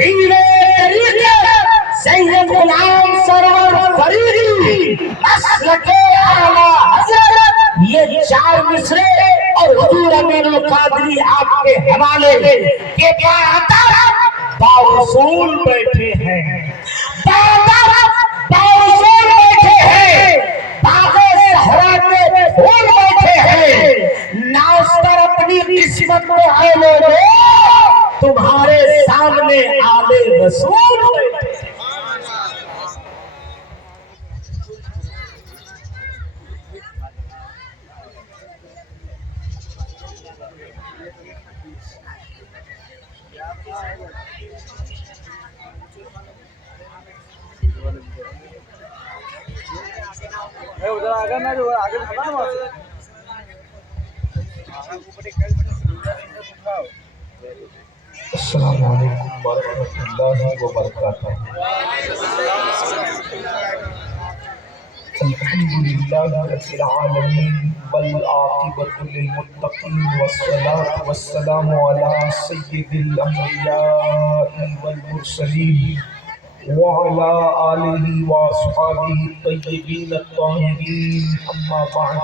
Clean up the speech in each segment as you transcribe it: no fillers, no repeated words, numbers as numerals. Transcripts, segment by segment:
پیر سید غلام سرور فریدی مسلک اعلیٰ حضرت، یہ 4 مصرے اور حضور امین القادری آپ کے حوالے کے باوصول بیٹھے ہیں، باوصول بیٹھے ہیں، باغ صحرا کے پھول بیٹھے ہیں، ناز کر اپنی قسمت کو اے لوگو، تمہارے سامنے آل رسول بیٹھے ہیں۔ السلام علیکم ورحمۃ اللہ وبرکاتہ۔ الحمد للہ رب العالمین والعاقبۃ للمتقین والصلاة والسلام علی سید الانبیاء والمرسلین وعلى آلہ واصحابہ الطیبین الطاہرین، اما بعد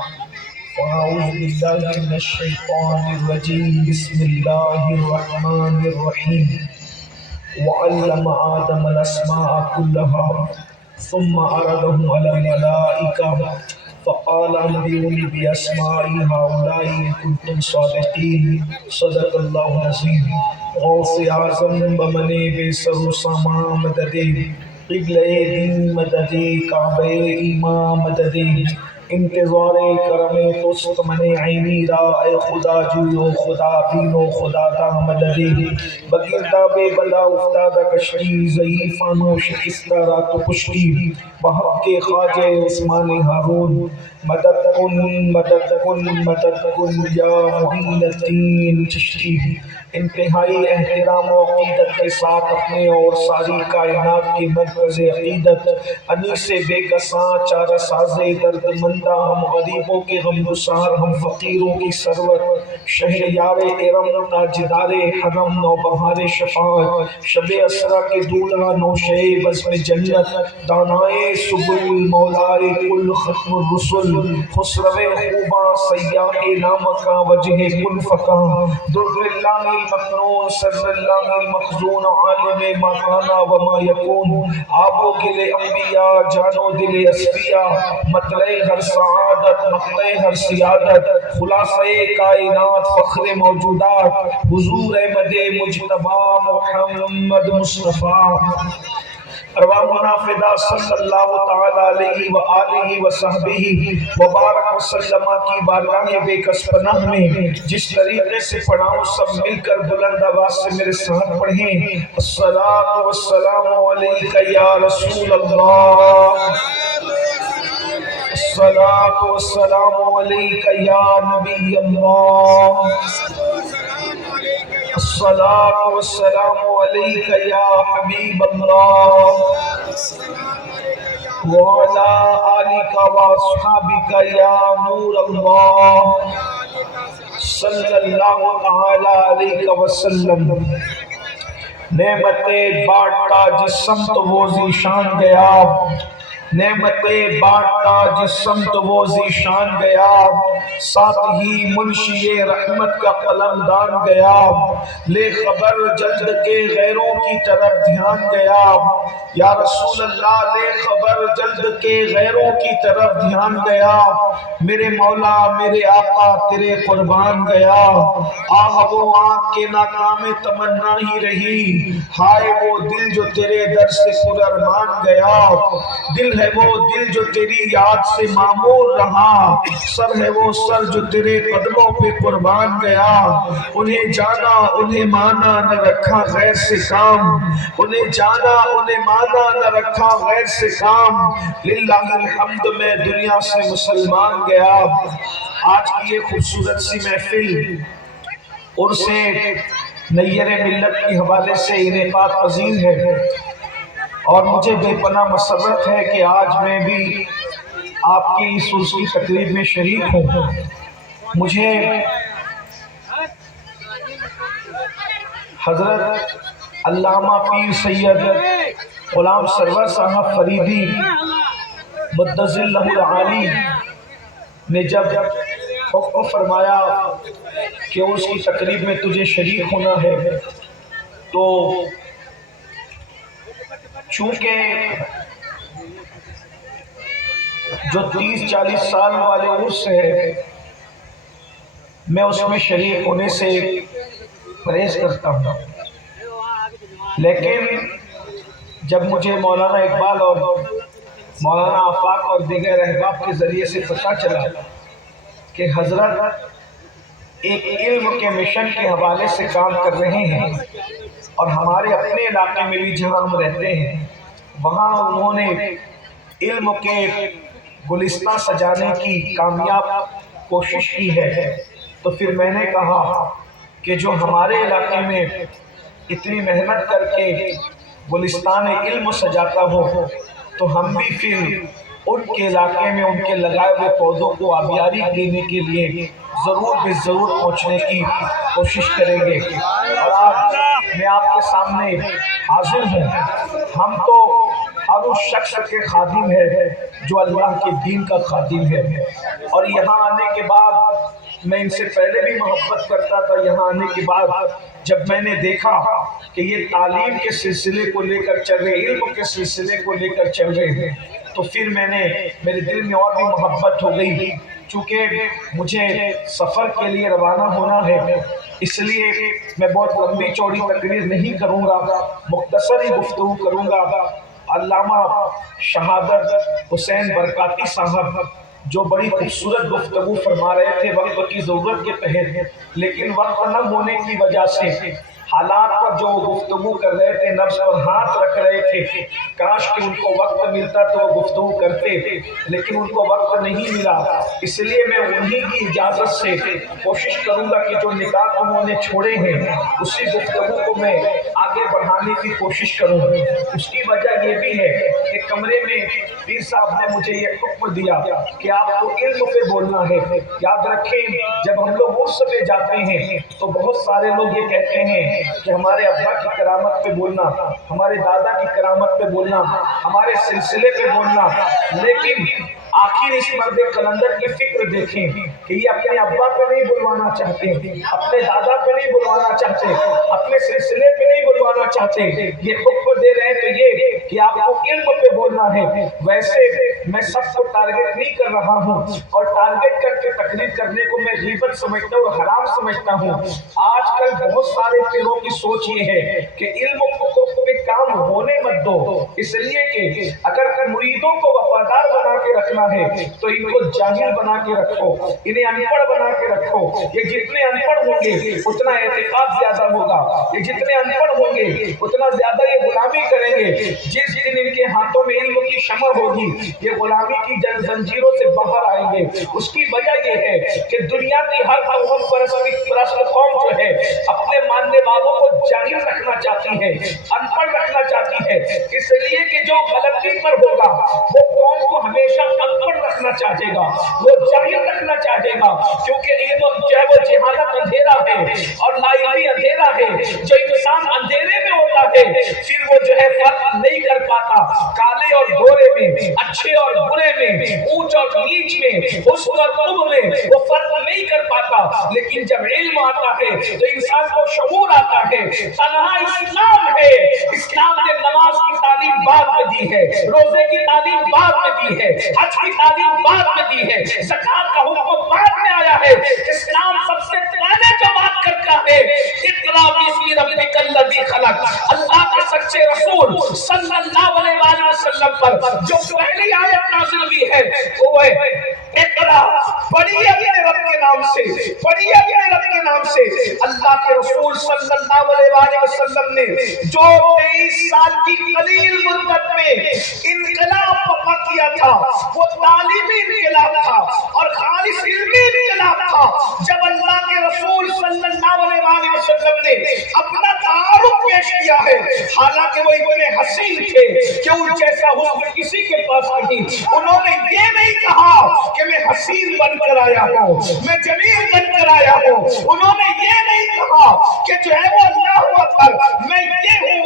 فاعوذ باللہ من الشیطان الرجیم، بسم اللہ الرحمن الرحیم۔ وعلم آدم الاسماء كلها ثم عرضهم على الملائكة فقال انبئوني بأسماء هؤلاء إن كنتم صادقين، صدق الله العظيم۔ غوث اعظم بمنے بے سر و سامان مدد، قبلہ دین مدد، کعبہ ایمان مدد، انتظار کرم توست من عینی را، اے خدا جویو خدا بینو خدا دا مدد، بگردہ بے بلا افتادہ کشتی، ضعیفانو شکستہ را تو پشتی، بحق کے خواجہ عثمان ہارون، مدد کن مدد کن مدد کن یا معین الدین چشتی۔ انتہائی احترام و عقیدت کے ساتھ اپنے اور ساری کائنات کی مرکز عقیدت، انیس بے کساں چارہ ساز درد مندہ، ہم غریبوں کے غمگسار، ہم فقیروں کی سرور، شہریار ارم تاجدار حرم، نوبہار شفاعت، شب اسرا کے دولہا نوشے بزم جنت، دانائے سبل مولائے کل ختم الرسل، خسرو خوباں سیاہ نامکاں وجہ کل فکاں، در اللہ المکنون سر اللہ المخزون، عالم ما کانا وما یکون، آب و گل انبیاء جان و دل اصفیاء، مطلع ہر سعادت مقطع ہر سیادت، خلاصہ کائنات فخر موجودات، حضور احمد مجتبی محمد مصطفیٰ، ارواحنا فدا صلی اللہ تعالی علیہ وآلہ وصحبہ وبارک وسلم کی بارگاہ بے کس پناہ میں جس طریقے سے پڑھاؤں سب مل کر بلند آواز سے میرے ساتھ پڑھیں۔ الصلاۃ والسلام علیک یا رسول اللہ، الصلاۃ والسلام علیک یا نبی اللہ، الصلاۃ والسلام علیک یا حبیب اللہ، وعلی آلک واصحابک یا نور اللہ، صلی اللہ تعالی علیہ وسلم۔ نعمتیں بانٹتا جس سمت وہ ذیشان گیا، نعمتیں بانٹتا جس سمت وہ ذیشان گیا، ساتھ ہی منشی رحمت کا قلم دان گیا، لے خبر جلد کے غیروں کی طرف دھیان گیا، یا رسول اللہ لے خبر جلد کے غیروں کی طرف دھیان گیا، میرے مولا میرے آقا تیرے قربان گیا، آہ وہ آنکھ کے ناکام تمنا ہی رہی، ہائے وہ دل جو تیرے در سے پر ارمان گیا، دل ہے وہ دل جو تیری یاد سے معمور رہا، سر ہے وہ سر جو تیرے قدموں پہ قربان گیا، انہیں جانا انہیں مانا نہ رکھا غیر سے کام، انہیں جانا انہیں مانا نہ رکھا غیر سے کام، للہ الحمد میں دنیا سے مسلمان گیا۔ آج کی یہ خوبصورت سی محفل عرس نیر ملت کے حوالے سے انعقاد پذیر ہے، اور مجھے بے پناہ مسرت ہے کہ آج میں بھی آپ کی اس عرس کی تقریب میں شریک ہوں۔ مجھے حضرت علامہ پیر سید غلام سرور صاحب فریدی مدظر اللہ العالی نے جب حکم فرمایا کہ اس کی تقریب میں تجھے شریک ہونا ہے، تو چونکہ جو 30-40 سال والے عرس ہے میں اس میں شریک ہونے سے پرہیز کرتا ہوں، لیکن جب مجھے مولانا اقبال اور مولانا آفاق اور دیگر احباب کے ذریعے سے پتہ چلا کہ حضرت ایک علم کے مشن کے حوالے سے کام کر رہے ہیں اور ہمارے اپنے علاقے میں بھی جہاں ہم رہتے ہیں وہاں انہوں نے علم کے گلستہ سجانے کی کامیاب کوشش کی ہے، تو پھر میں نے کہا کہ جو ہمارے علاقے میں اتنی محنت کر کے گلستان علم سجاتا ہو تو ہم بھی پھر ان کے علاقے میں ان کے لگائے ہوئے پودوں کو آبیاری دینے کے لیے ضرور بھی ضرور پہنچنے کی کوشش کریں گے۔ اور آج میں آپ کے سامنے حاضر ہوں، ہم تو ہر اس شخص کے خادم ہے جو اللہ کے دین کا خادم ہے، اور یہاں آنے کے بعد میں ان سے پہلے بھی محبت کرتا تھا، یہاں آنے کے بعد جب میں نے دیکھا کہ یہ تعلیم کے سلسلے کو لے کر چل رہے، علم کے سلسلے کو لے کر چل رہے ہیں، تو پھر میرے دل میں اور بھی محبت ہو گئی۔ چونکہ مجھے سفر کے لیے روانہ ہونا ہے، اس لیے میں بہت لمبی چوڑی تقریر نہیں کروں گا، مختصر ہی گفتگو کروں گا۔ علامہ شہادت حسین برکاتی صاحب جو بڑی خوبصورت گفتگو فرما رہے تھے وقت کی ضرورت کے تحت، لیکن وقت نہ ہونے کی وجہ سے حالات پر جو گفتگو کر رہے تھے، نفس پر ہاتھ رکھ رہے تھے، کاش کہ ان کو وقت ملتا تو وہ گفتگو کرتے، لیکن ان کو وقت نہیں ملا، اس لیے میں انہی کی اجازت سے کوشش کروں گا کہ جو نکات انہوں نے چھوڑے ہیں اسی گفتگو کو میں آگے بڑھانے کی کوشش کروں۔ اس کی وجہ یہ بھی ہے کہ کمرے میں پیر صاحب نے مجھے یہ حکم دیا کہ آپ کو علم پہ بولنا ہے۔ یاد رکھیں جب ہم لوگ عرس پہ جاتے ہیں تو بہت سارے لوگ یہ کہتے ہیں کہ ہمارے ابا کی کرامت پہ بولنا، ہمارے دادا کی کرامت پہ بولنا، ہمارے سلسلے پہ بولنا، لیکن آخر اس مرد قلندر کی فکر دیکھیں کہ یہ اپنے ابا پہ نہیں بلوانا چاہتے، اپنے دادا پہ نہیں بلوانا چاہتے، اپنے سلسلے پہ نہیں بلوانا چاہتے، یہ حکم دے رہے ہیں تو یہ کہ آپ کو علم پہ بولنا ہے۔ ویسے میں سب کو ٹارگٹ نہیں کر رہا ہوں، اور ٹارگٹ کر کے تقریر کرنے کو میں غیبت سمجھتا ہوں، حرام سمجھتا ہوں۔ آج کل بہت سارے پیروں کی سوچ یہ ہے کہ علم پہ کام ہونے مت دو، اس لیے کہ اگر مریدوں کو وفادار بنا کے رکھنا ہے تو ان کو جاہل بنا کے رکھو، انہیں ان پڑھ بنا کے رکھو۔ یہ جتنے ان پڑھ ہوں گے اتنا اعتقاد زیادہ ہوگا، یہ جتنے ان پڑھ ہوں گے اتنا زیادہ یہ غلامی کریں گے۔ جس دن ان کے ہاتھوں میں علم کی شمع ہوگی یہ غلامی کی زنجیروں سے باہر آئیں گے۔ اس کی وجہ یہ ہے کہ دنیا کی ہر قوم پرست قوم جو ہے اپنے ماننے والوں کو جاہل رکھنا چاہتی ہے، ان پڑھ رکھنا چاہتی ہے، اس لیے کہ جو غلطی پر ہوگا وہ قوم کو ہمیشہ ان پڑھ رکھنا چاہے گا، وہ جاہل رکھنا چاہے گا، کیونکہ علم جو ہے وہ جہالت اندھیرا ہے اور لا علمی اندھیرا ہے۔ جو انسان اندھیرے میں ہوتا ہے پھر وہ جو ہے فرق نہیں کر پاتا، کالے اور گورے میں، اچھے اور برے میں، اونچ اور نیچ میں، حسن اور قبح میں وہ فرق نہیں کر پاتا، لیکن جب علم آتا ہے تو انسان کو شعور آتا ہے۔ تنہا اسلام ہے، اسلام نے نماز کی تعلیم بعد میں دی ہے، روزے کی تعلیم بعد میں دی ہے، حج کی تعلیم بعد میں دی ہے، زکات کا حکم بعد میں آیا ہے۔ اسلام سب سے پہلے جو بات کرتا ہے اقرا باسم ربک الذی خلق، اللہ کے سچے رسول صلی اللہ علیہ وآلہ وسلم پر جو پہلی آیت نازل ہوئی ہے وہ ہے اقرا، پڑھیے اپنے رب کے نام سے، پڑھیے اپنے رب کے نام سے۔ اللہ کے رسول صلی اللہ علیہ وآلہ وسلم نے جو 23 سال کی قلیل مدت میں انقلاب پپا کیا تھا وہ تعلیمی انقلاب تھا اور خالص علمی انقلاب تھا۔ جب اللہ کے رسول صلی اللہ علیہ وآلہ وسلم نے اپنا تعارف پیش کیا ہے، حالانکہ وہ اتنے حسین تھے کہ ان جیسا حسن کسی کے پاس نہیں، انہوں نے یہ نہیں کہا کہ میں حسین بن کر آیا ہوں، میں جمیل بن کر آیا ہوں، انہوں نے یہ نہیں کہا کہ جو ہے وہ اللہ اکبر میں یہ ہوں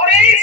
23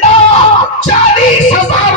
1,40,000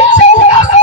1400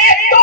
1-2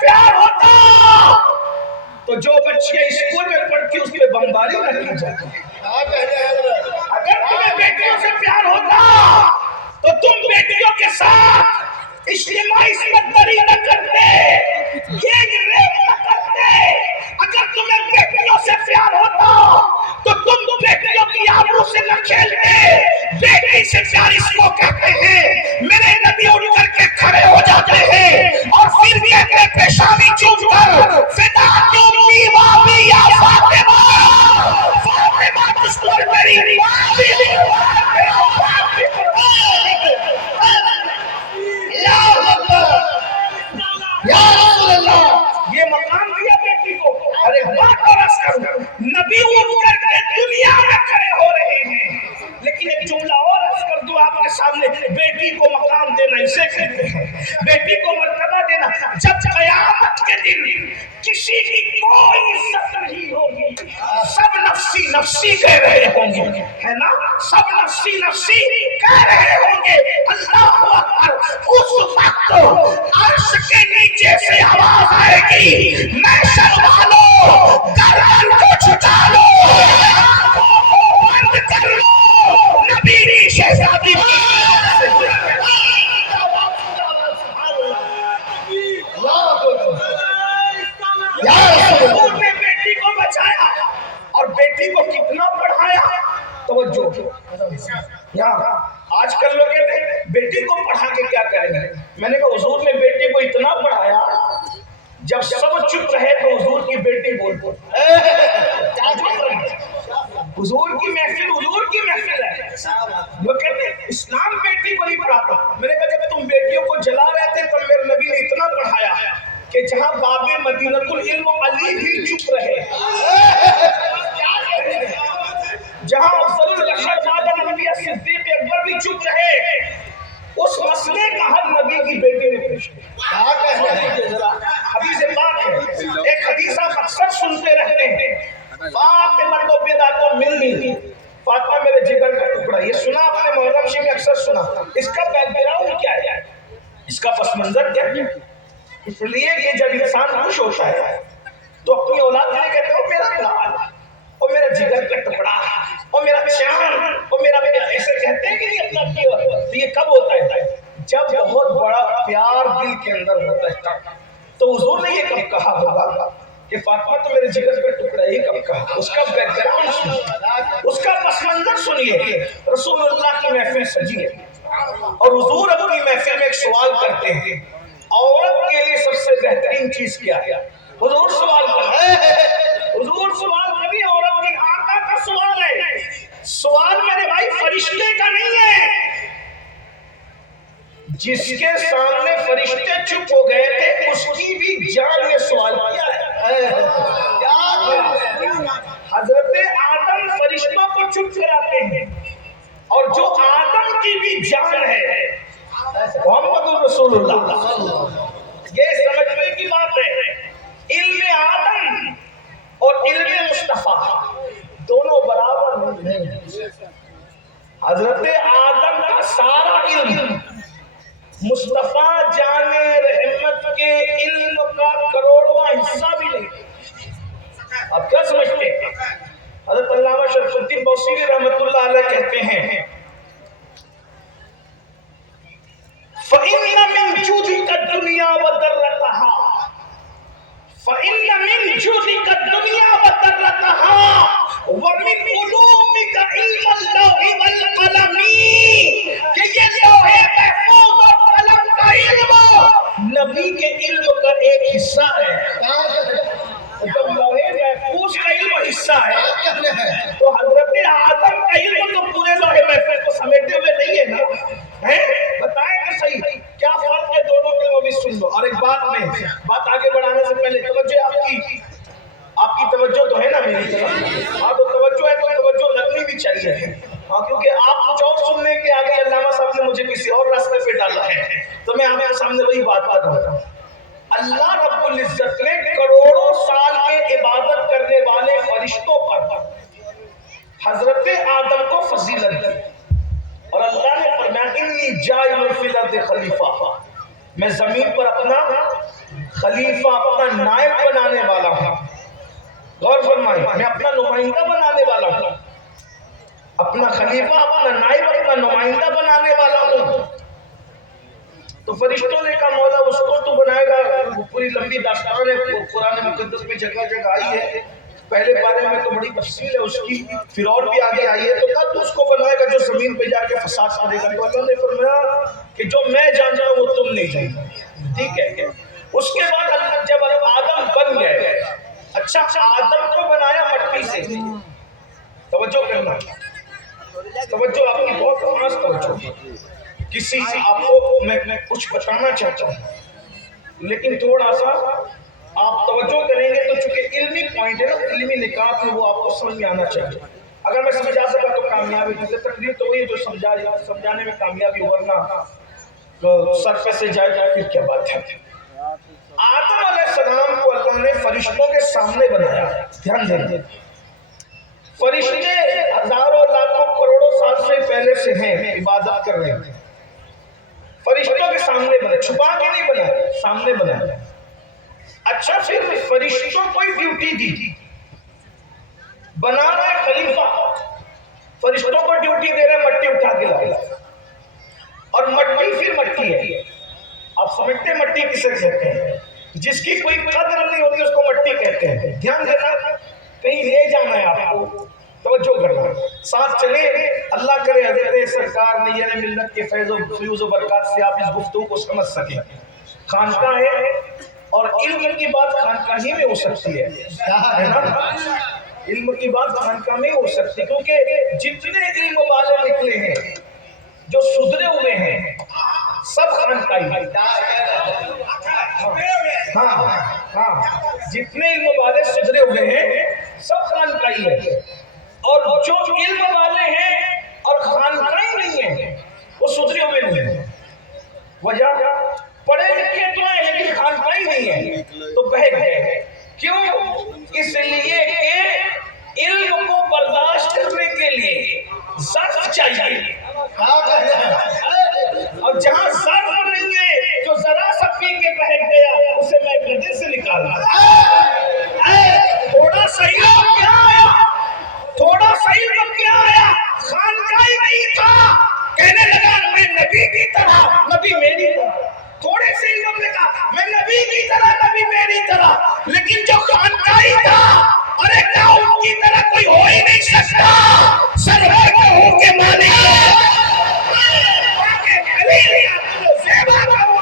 پیار ہوتا تو جو بچیاں اسکول میں پڑھتی اس پہ بمباری نہ کی جاتی. اگر تمہیں بیٹیوں سے پیار ہوتا تو تم بیٹیوں کے ساتھ اجتماعی سمجھداری نہ کرتے, گینگ ریپ نہ کرتے. اگر تمہیں بیٹیوں سے پیار ہوتا تو تم بیٹیوں کی آبرو سے نہ کھیلتے. بیٹی سے پیار اس کو کہتے ہیں. میرے نبی اٹھ کر کے کھڑے ہو جاتے ہیں اور پھر بھی اپنے پیشانی چوم کر فدا کیوں کی بابی یا فاطمہ, فاطمہ دشمن میری بابی یا رسول اللہ. یہ مقام دیا بیٹی کو. ارے بات اور عرض کروں, نبی اٹھ کر کے دنیا میں کھڑے ہو رہے ہیں, لیکن ایک جملہ اور عرض کر دوں آپ کے سامنے. بیٹی کو مقام دینا اسے کہتے ہیں, بیٹی کو مرتبہ دینا. جب قیامت کے دن کسی کی کوئی عزت نہیں ہوگی, سب نفسی نفسی کہہ رہے ہوں گے, ہے نا, سب نفسی نفسی کہہ رہے ہوں گے. اللہ اکبر. اس وقت عرش کے نیچے سے آواز آئے گی, محشر والو گردن کو چھٹا لو, بند کر لو, نبی کی شہزادی نے بیٹی کو بچایا اور بیٹی کو کتنا پڑھایا. توجہ, یہاں آج کل لوگ کہتے ہیں بیٹی کو پڑھا کے کیا کریں گے. میں نے کہا حضور نے بیٹی کو اتنا پڑھایا, جب سب چپ رہے تو حضور کی بیٹی بول بول. حضور کی محفل ہے. وہ کہتے ہیں اسلام بیٹی کو نہیں پڑھاتا. میں نے کہا جب تم بیٹیوں کو جلا رہے تھے تب میرے نبی نے اتنا پڑھایا کہ جہاں باب مدینۃ العلم علی بھی چپ رہے, جہاں افضل البشر بعد الانبیاء صدیق اکبر بھی چپ رہے, اس مسئلے کا حل نبی کی بیٹی نے پیش کیا. حدیث پاک ہے, ایک حدیث آپ اکثر سنتے رہتے ہیں, فاطمہ کو پیدا کو ملنی, فاطمہ میرے جگر کا ٹکڑا. یہ سنا آپ نے محرم شریف میں اکثر سنا. اس کا بیک گراؤنڈ کیا ہے, اس کا پس منظر کیا ہے؟ اس لیے کہ جب انسان خوش ہوتا ہے تو اپنی اولاد کے لیے کہتے ہو میرا لال, اور میرا جگر کا ٹکڑا, اور میرا چاند, اور میرا پیار, ایسے کہتے ہیں کہ نہیں اپنا پیار. تو یہ کب ہوتا ہے؟ جب بہت بڑا پیار دل کے اندر ہوتا ہے. تو حضور نے یہ کب کہا ہوگا کہ فاطمہ تو میرے جگر کا ٹکڑا, یہ کب کہا؟ اس کا بیک گراؤنڈ سنیے, اس کا پس منظر سنیے. رسول اللہ کی محفل سجی ہے اور حضور اپنی محفل میں ایک سوال کرتے ہیں, عورت کے لیے سب سے بہترین چیز کیا ہے؟ حضور سوال کرتے ہیں. حضور سوال کبھی عورت کے آقا کا سوال ہے. سوال میرے بھائی فرشتے کا نہیں ہے. جس کے سامنے فرشتے چپ ہو گئے تھے اس کی بھی جان نے سوال کیا ہے. حضرت آدم فرشتوں کو چپ کراتے ہیں, اور جو آدم کی بھی جان ہے محمد رسول اللہ. یہ سمجھنے کی بات ہے, علم آدم اور علم مصطفیٰ دونوں برابر نہیں ہیں. حضرت آدم کا سارا علم مصطفیٰ جان رحمت کے علم کا کروڑواں حصہ بھی نہیں. اب کیا سمجھتے ہیں؟ حضرت علامہ شرف الدین بوصیری رحمۃ اللہ علیہ کہتے ہیں فَإِنَّ مِن جُودِكَ الدُّنْيَا وَضَرَّتَهَا, فَإِنَّ مِن جُودِكَ الدُّنْيَا وَضَرَّتَهَا وَمِنْ عُلُومِكَ عِلْمَ اللَّوْحِ وَالْقَلَمِ, کہ یہ لوح محفوظ اور قلم کا علم نبی کے علم کا ایک حصہ ہے. جب لوح محفوظ کا علم حصہ ہے تو حضرت آدم کا علم تو پورے لوح محفوظ کو سمیٹے ہوئے نہیں ہے نا. بتائیں کہ صحیح کیا فرق ہے دونوں کے, وہ بھی سن لو. اور ایک بات میں بات آگے بڑھانے سے پہلے توجہ آپ کی توجہ تو ہے نا میری طرف. ہاں تو توجہ ہے تو توجہ لگنی بھی چاہیے. ہاں کیونکہ آپ کچھ اور سننے کے آگے علامہ صاحب نے مجھے کسی اور راستے پہ ڈالا ہے, تو میں آپ کے سامنے وہی بات کر رہا ہوں. اللہ رب العزت نے کروڑوں سال کے عبادت کرنے والے فرشتوں پر حضرت آدم کو فضیلت دی, اور اللہ نے فرمایا انی جاعل فی الارض خلیفہ, میں زمین پر اپنا خلیفہ اپنا نائب بنانے والا ہوں. غور فرمائیں، میں اپنا نمائندہ بنانے والا ہوں. اپنا خلیفہ، اپنا نائب، اپنا نمائندہ بنانے والا ہوں. تو فرشتوں نے کہا مولا اس کو تو بنائے گا. پوری لمبی داستان ہے قرآن مقدس میں جگہ جگہ آئی ہے. پہلے بارے میں تو بڑی تفصیل ہے اس کی، پھر اور بھی آگے آئی ہے. تو کہا تو اس کو بنائے گا جو زمین پہ جا کے فساد کرے گا. تو اللہ نے فرمایا کہ جو میں جانتا ہوں وہ تم نہیں جانتے. ٹھیک ہے. اس کے بعد اللہ جب آدم بن گئے، اچھا آدم کو بنایا مٹی سے. توجہ کرنا، توجہ آپ کی بہت خاص توجہ. کسی آپ کو میں کچھ بتانا چاہتا ہوں لیکن تھوڑا سا آپ توجہ کریں گے تو چونکہ علمی پوائنٹ ہے نا، علمی نکات میں وہ آپ کو سمجھ میں آنا چاہیے. اگر میں سمجھا سکا تو کامیابی ہے. تقریر تو وہی جو سمجھانے میں کامیابی، ورنہ تو سر پہ سے جائے گا پھر کیا بات ہے. آدم علیہ السلام کو اللہ نے فرشتوں کے سامنے بنایا. دھیان دیں، فرشتے ہزاروں لاکھوں کروڑوں سال سے پہلے سے ہیں، عبادت کر رہے ہیں. فرشتوں کے سامنے بنایا، چھپا کے نہیں بنایا، سامنے بنایا. اچھا پھر فرشتوں کو ہی ڈیوٹی دی. بنا رہے خلیفہ، فرشتوں کو ڈیوٹی دے رہے مٹی اٹھا کے لایا. اور مٹی پھر مٹی ہے. آپ سمجھتے مٹی کسے کہتے ہیں؟ جس کی کوئی قدر نہیں ہوتی اس کو مٹی کہتے ہیں. دھیان دینا، کہیں لے جانا ہے آپ کو، توجہ کرنا، ساتھ چلے. اللہ کرے حضرت سرکار نے یہ ملت کے فیض و فیوز و برکات سے آپ اس گفتگو کو سمجھ سکیں. خانقاہ ہے اور علم کی بات خانقاہ ہی میں ہو سکتی ہے نا؟ علم کی بات خانقاہ میں ہو سکتی ہے کیونکہ جتنے علم والے نکلے ہیں جو سدھرے ہوئے ہیں سب خانقاہی ہیں. ہاں جتنے علم والے سدھرے ہوئے ہیں سب خانقاہی ہیں. اور جو علم والے ہیں اور خانقاہی نہیں ہیں وہ سدھرے ہوئے نہیں ہیں. وجہ پڑھے لکھے تو ہیں لیکن خانقاہی نہیں ہے تو بہک گئے. کیوں؟ اس لیے کہ علم کو برداشت کرنے کے لیے ظرف چاہیے. اور جہاں ظرف نہیں ہے جو ذرا سا پی کے بہک گیا اسے میں گدے سے نکالنا. تھوڑا صحیح کیا آیا، تھوڑا صحیح کیا آیا. خانقاہی نہیں تھا، کہنے لگا میں نبی کی طرح، نبی میری طرح. تھوڑے سے علم نے کہا میں نبی کی طرح، نبی میری طرح. لیکن جو خانقاہی تھا، ارے کیا ان کی طرح کوئی ہو ہی نہیں سکتا. سرور کو ہو کے مالک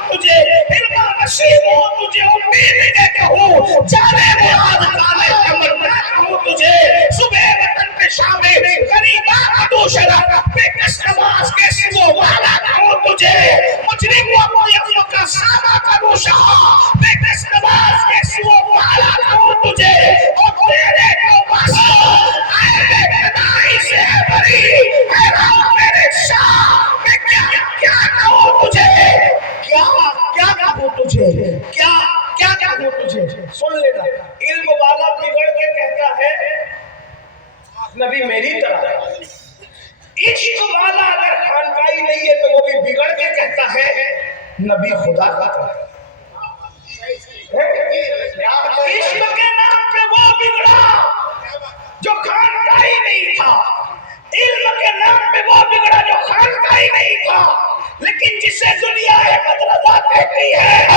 تجھے علم نصیب ہو، تجھے امید دیتے ہو، جانے مراد کالے کمر میں ہوں تجھے. صبح وطن پہ شامے غریبا کا دوشرا بے کس نماز کے سو والا ہوں تجھے. مجرم و مجرم کا سامہ کا دوشا بے کس نماز کے سو والا ہوں تجھے. اور تیرے کو بس اے بے بدائی سے بری اے راہ میرے شاہ میں کیا کہوں تجھے، کیا کہوں تجھے، کیا کہوں تجھے. سن لینا، علم والا بگڑ کے کہتا ہے نبی میری طرح. عشق والا اگر خانقاہی نہیں ہے تو وہ بھی بگڑ کے کہتا ہے نبی خدا کا طرح. عشق کے نام پہ وہ بگڑا جو خانقاہی نہیں تھا، علم کے نام پہ وہ بگڑا جو خانقاہی نہیں تھا. لیکن جسے دنیا مدرسہ کہتی ہے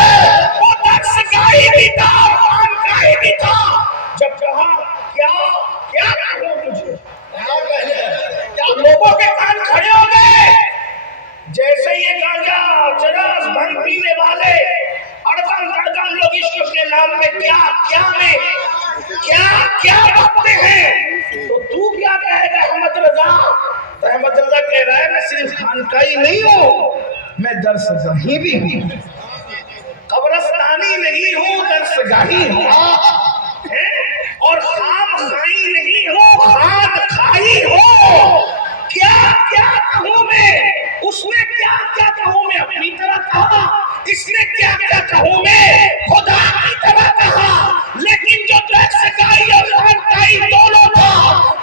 وہ درس گاہی بھی تھا، خانقاہی بھی تھا. جب کہا کیا کہوں تجھے، لوگوں کے کان کھڑے ہو گئے. جیسے یہ گانجا چرس بھنگ پینے والے اڑگم دڑگم لوگ عشق کے نام میں کیا بکتے ہیں. تو کیا کہے گا احمد رضا؟ احمد رضا کہہ رہا ہے میں صرف خانقاہی نہیں ہوں، میں درس گاہی بھی ہوں. قبرستانی نہیں ہوں، درس گاہی ہوں. اور خام خائی نہیں ہوں، خان کھائی ہوں. کیا کہوں میں، اس نے کیا کہوں میں، اپنی طرح کہا. اس نے کیا کہوں میں، خدا کی طرح کہا. لیکن جو درس گاہی اور خانقاہی دونوں تھا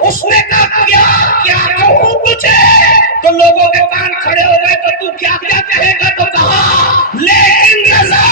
اس نے کہا کیا کہوں تجھے. تو لوگوں کے کان کھڑے ہو گئے تو کیا کہے گا. تو کہا لیکن رضا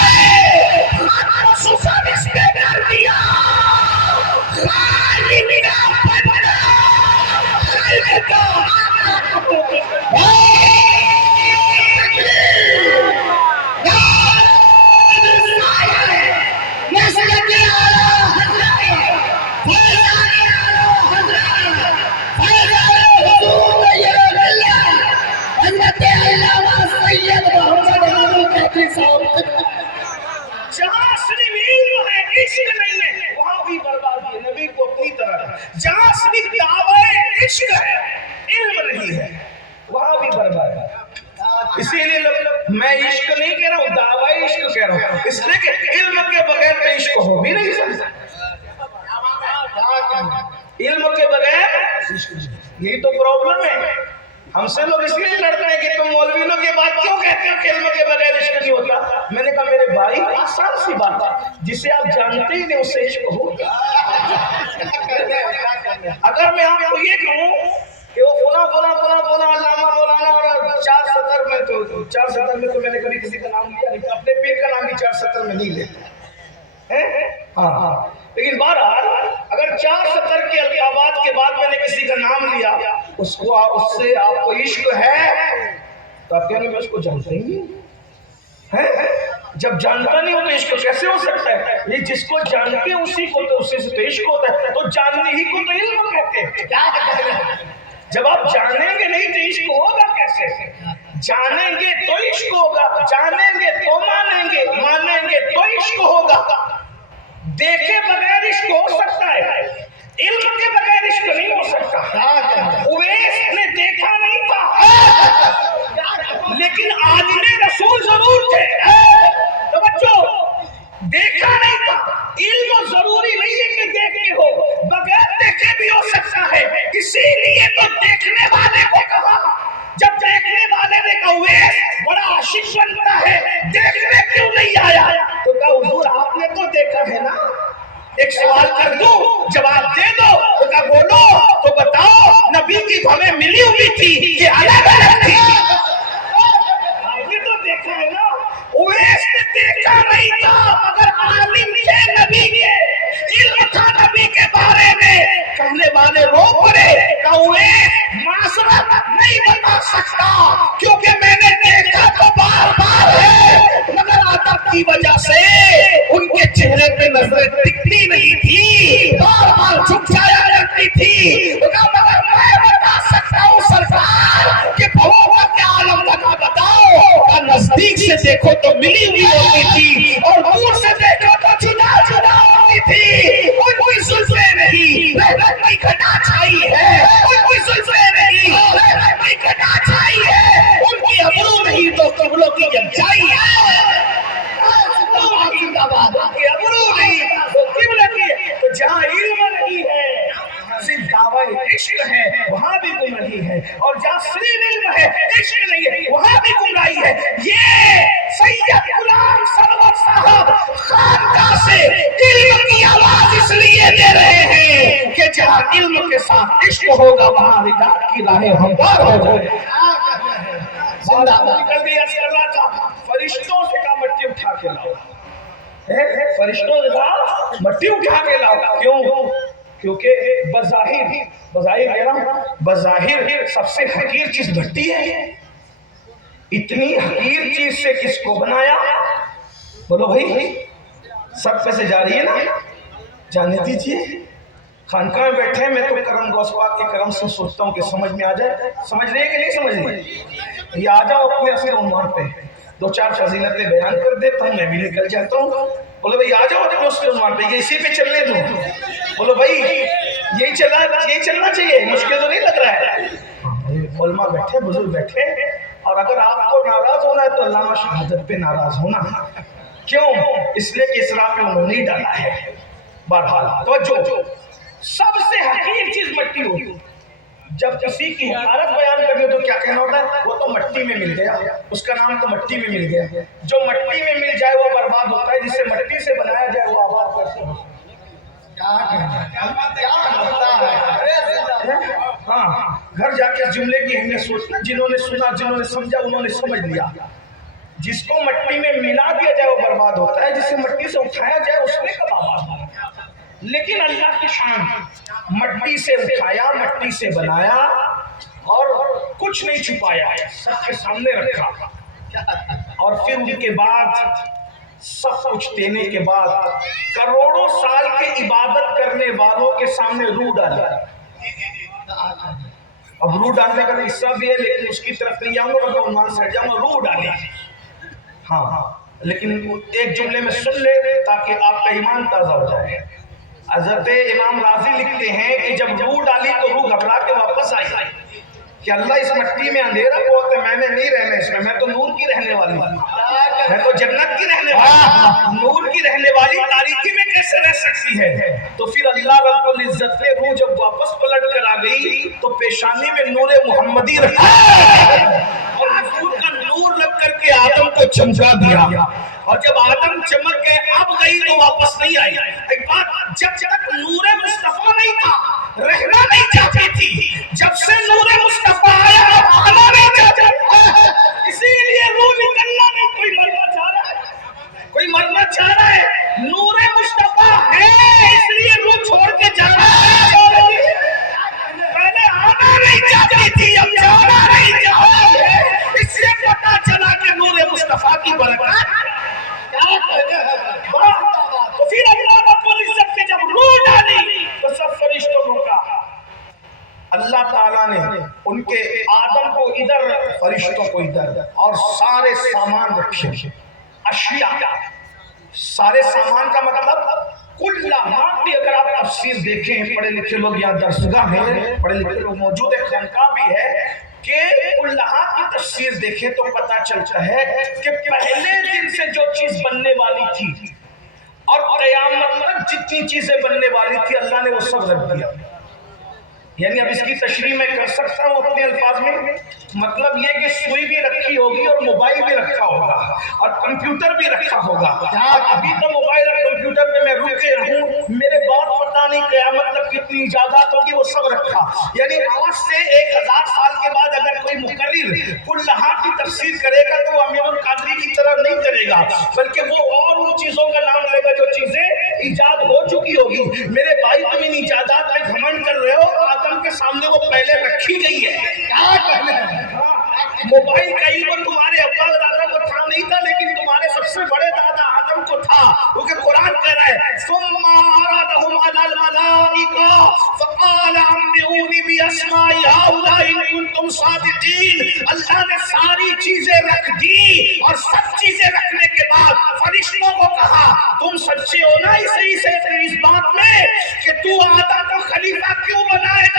جہاں صرف علم ہے عشق نہیں ہے وہاں بھی بربادی ہے، نبی کو اپنی طرح جہاں صرف دعوی عشق ہے علم نہیں ہے وہاں بھی بربادی ہے۔ اسی لیے میں عشق نہیں کہہ رہا ہوں، دعوی عشق کہہ رہا ہوں، اس لیے کہ علم کے بغیر تو عشق ہو بھی نہیں سکتا، علم کے بغیر یہی تو پرابلم ہے۔ ہم سے لوگ اس لیے لڑتے ہیں کہ تم مولوی لوگ یہ بات کیوں کہتے ہو کہ علم کے بغیر عشق نہیں ہوتا؟ میں نے کہا میرے بھائی آسان سی بات ہے، جسے آپ جانتے ہی نہیں اس سے عشق ہوگا۔ اگر میں آپ کو یہ کہوں کہ وہ فلاں علامہ مولانا اور 4 سطر میں تو میں نے کبھی کسی کا نام لیا نہیں، اپنے پیر کا نام بھی 4 سطر میں نہیں لیتا، ہاں لیکن بہرحال اگر 4 سطر کے القابات کے بعد میں نے کسی کا نام لیا اس سے آپ کو عشق ہے تو آپ کہیں گے میں اس کو جانتا ہی نہیں ہے، جب جانتا نہیں ہو تو عشق کیسے ہو سکتا ہے؟ یہ جس کو جانتے اسی کو تو اس سے تو عشق ہوتا ہے، تو جاننے ہی کو تو علم کہتے ہیں۔ جب آپ جانیں گے نہیں تو عشق ہوگا کیسے؟ جانیں گے تو عشق ہوگا، جانیں گے تو مانیں گے، مانیں گے تو عشق ہوگا۔ دیکھے بغیر عشق ہو سکتا ہے، علم کے بغیر عشق نہیں ہو سکتا۔ اویس نے دیکھا نہیں تھا لیکن عالم رسول ضرور تھے، توجہ، دیکھا نہیں تھا۔ علم ضروری نہیں ہے کہ دیکھے ہو، بغیر دیکھے بھی ہو سکتا ہے، اسی لیے تو دیکھنے والے کو کہا، جب دیکھنے والے نے کہا اویس بڑا عاشق بنتا ہے دیکھنے کیوں نہیں آیا؟ تو کہا حضور آپ نے تو دیکھا ہے نا، ایک سوال کر دوں جواب دے دو؟ تو کہا بولو تو بتاؤ نبی کی ہمیں ملی ہوئی تھی کہ الگ الگ تھی؟ آپ نے تو دیکھا ہے نا، اویس نے دیکھا نہیں تھا مگر عالم تھے نبی کے، علم تھا نبی کے بارے میں۔ کہنے والے رو پڑے، کہا اویس معذرت نہیں بتا سکتا کیونکہ میں نے دیکھا تو بار بار ہے مگر ادب کی وجہ سے ان کے چہرے پہ نظر ٹکتی نہیں تھی، بار بار جھک جایا کرتی تھی۔ مگر میں بتا سکتا ہوں سرکار کہ بھوک کے عالم کا بتاؤ، نزدیک سے دیکھو تو ملی ہوئی ہوتی تھی اور دور سے دیکھو تو جدا جدا ہوتی تھی، کوئی زلفیں نہیں، رحمت کی گھٹا چھائی ہے، کوئی زلفیں نہیں، رحمت کی گھٹا چھائی ہے، ان کی ابرو نہیں تو قبلوں کی یکجائی ہے، تو جہاں علم نہیں ہے صرف دعوی عشق ہے وہاں بھی گمراہی ہے، اور جہاں صرف علم ہے عشق نہیں ہے وہاں بھی گمراہی ہے۔ یہ سید غلام سرور صاحب خانقاہ سے علم کی آواز اس لیے دے رہے ہیں کہ جہاں علم کے ساتھ عشق ہوگا وہاں ہدایت کی راہیں ہموار ہو جائے۔ نکل گئی عرض کر رہا تھا، فرشتوں سے کہا مٹی اٹھا کے لاؤ، فرشتوں سے کہا مٹی اٹھا کے لاؤ، کیوں؟ کیونکہ بظاہر سب سے حقیر چیز مٹی ہے، اتنی حقیر چیز سے کس کو بنایا؟ بولو بھائی، سب پہ سے جا رہی ہے نا، جانے دیجیے۔ خانقاہ میں بیٹھے میں تو کرم غوث پاک کے کرم سے سوچتا ہوں کہ سمجھ میں آ جائے، سمجھ رہے ہیں کہ نہیں سمجھ رہے؟ یہ آ جاؤ اپنے اصل عنوان پہ، 2-4 فضیلتیں بیان کر دیتا ہوں، میں بھی نکل جاتا ہوں۔ بولو بھائی آ جاؤ اپنے اس کے عنوان پہ، یہ اسی پہ چلنے دوں۔ بولو بھائی یہی چلنا چاہیے، مشکل تو نہیں لگ رہا ہے؟ علماء بیٹھے، بزرگ بیٹھے، اور اگر آپ کو ناراض ہونا ہے تو علامہ شہادت پہ ناراض ہونا، کیوں؟ اس لیے کہ اسراف پہ انہوں نے ڈالا ہے۔ بہرحال توجہ، سب سے حقیر چیز مٹی ہوتی، جب کسی کی حقارت بیان کرنے تو کیا کہنا ہوتا ہے؟ وہ تو مٹی میں مل گیا، اس کا نام تو مٹی میں مل گیا۔ جو مٹی میں مل جائے وہ برباد ہوتا ہے، جسے مٹی سے بنایا جائے وہ آباد کیسے ہو؟ ہاں، گھر جا کے جملے کی اہمیت سوچنا، جنہوں نے سنا، جنہوں نے سمجھا، انہوں نے سمجھ لیا۔ جس کو مٹی میں ملا دیا جائے وہ برباد ہوتا ہے، جسے مٹی سے اٹھایا جائے اس نے کب آباد ہوتا ہے۔ لیکن اللہ کی شان، مٹی سے اٹھایا، مٹی سے بنایا اور کچھ نہیں چھپایا، سب کے سامنے رکھا، اور پھر ان کے بعد سب کچھ دینے کے بعد کروڑوں سال کے عبادت کرنے والوں کے سامنے روح ڈالا۔ اب روح ڈالنے کا قصہ بھی ہے لیکن اس کی طرف نہیں جاؤں گا، عنوان سے ہٹ جاؤں گا۔ روح ڈالی، ہاں، لیکن ایک جملے میں سن لے تاکہ آپ کا ایمان تازہ ہو جائے. حضرت امام راضی لکھتے ہیں کہ جب روح ڈالی تو روح گھبرا کے واپس آئی کہ اللہ اس مٹی میں اندھیرا بہت ہے، میں نے نہیں رہنا اس میں تو نور کی رہنے والی ہوں، میں تو جنت کی رہنے والی، نور کی رہنے والی تاریکی میں کیسے رہ سکتی ہے؟ تو پھر اللہ رب العزت نے روح جب واپس پلٹ کر آ گئی تو پیشانی میں نور محمدی رکھا اور حضور کا نور لگ کر کے آدم کو چمکا دیا، اور جب آدم چمک کے اب گئی تو واپس نہیں آئی. ایک بات، جب تک نور مصطفیٰ نہیں تھا رہنا نہیں چاہتی تھی، جب سے نور مصطفیٰ آیا آنا نہیں چاہتا، اسی لیے روح نکلنا نہیں. کوئی مرنا چاہ رہا ہے، کوئی مرنا چاہ رہا ہے، نور مصطفیٰ ہے اس لیے روح چھوڑ کے جانا ہے. پہلے آنا نہیں چاہتی تھی، اب جانا نہیں چاہتی ہے، اس سے پتا چلا کہ نور مصطفیٰ کی برکات. تو پھر اللہ رب العزت نے جب روح ڈالی تو سب فرشتوں کو کہا، اللہ تعالیٰ نے ان کے آدم کو ادھر فرشتوں کو ادھر اور سارے سامان رکھے. اشیاء، سارے سامان کا مطلب کل بھی. اگر آپ تفسیر دیکھیں، پڑھے لکھے لوگ یہاں درسگاہ ہیں، پڑھے لکھے لوگ موجود ہے، خانقاہ بھی ہے، کہ اللہ کی تفسیر دیکھیں تو پتا چلتا ہے کہ پہلے دن سے جو چیز بننے والی تھی اور قیامت تک جتنی چیزیں بننے والی تھی اللہ نے وہ سب رکھ دیا. یعنی اب اس کی تشریح میں کر سکتا ہوں اپنے الفاظ میں. مطلب یہ کہ سوئی بھی رکھی ہوگی اور موبائل بھی رکھا ہوگا اور کمپیوٹر بھی رکھا ہوگا. اور ابھی تو موبائل اور کمپیوٹر پہ میں رکے ہوں، میرے بعد پتہ نہیں قیامت تک کتنی ایجادات ہوگی، وہ سب رکھا. یعنی آج سے 1000 سال کے بعد اگر کوئی مقرر کلہا کی تفسیر کرے گا تو وہ امیر القادری کی طرح نہیں کرے گا، بلکہ وہ اور ان چیزوں کا نام لے گا جو چیزیں ایجاد ہو چکی ہوگی. میرے بھائی تم ان ایجادات پہ گھمنڈ کر رہے ہو، آدم کے سامنے وہ پہلے رکھی گئی ہے. کیا کہنا ہے؟ موبائل کا علم تمہارے ابا دادا کو تھا نہیں تھا، لیکن تمہارے سب سے بڑے دادا آدم کو تھا، کیونکہ قرآن کہہ رہا ہے ثم عرضهم على الملائکہ فقال انبئونی باسماء هؤلاء ان کنتم صادقین. اللہ نے ساری چیزیں رکھ دی اور سب چیزیں رکھنے کے بعد فرشتوں کو کہا تم سچے ہو نا اس بات میں کہ تو آدم کو خلیفہ کیوں بنائے گا؟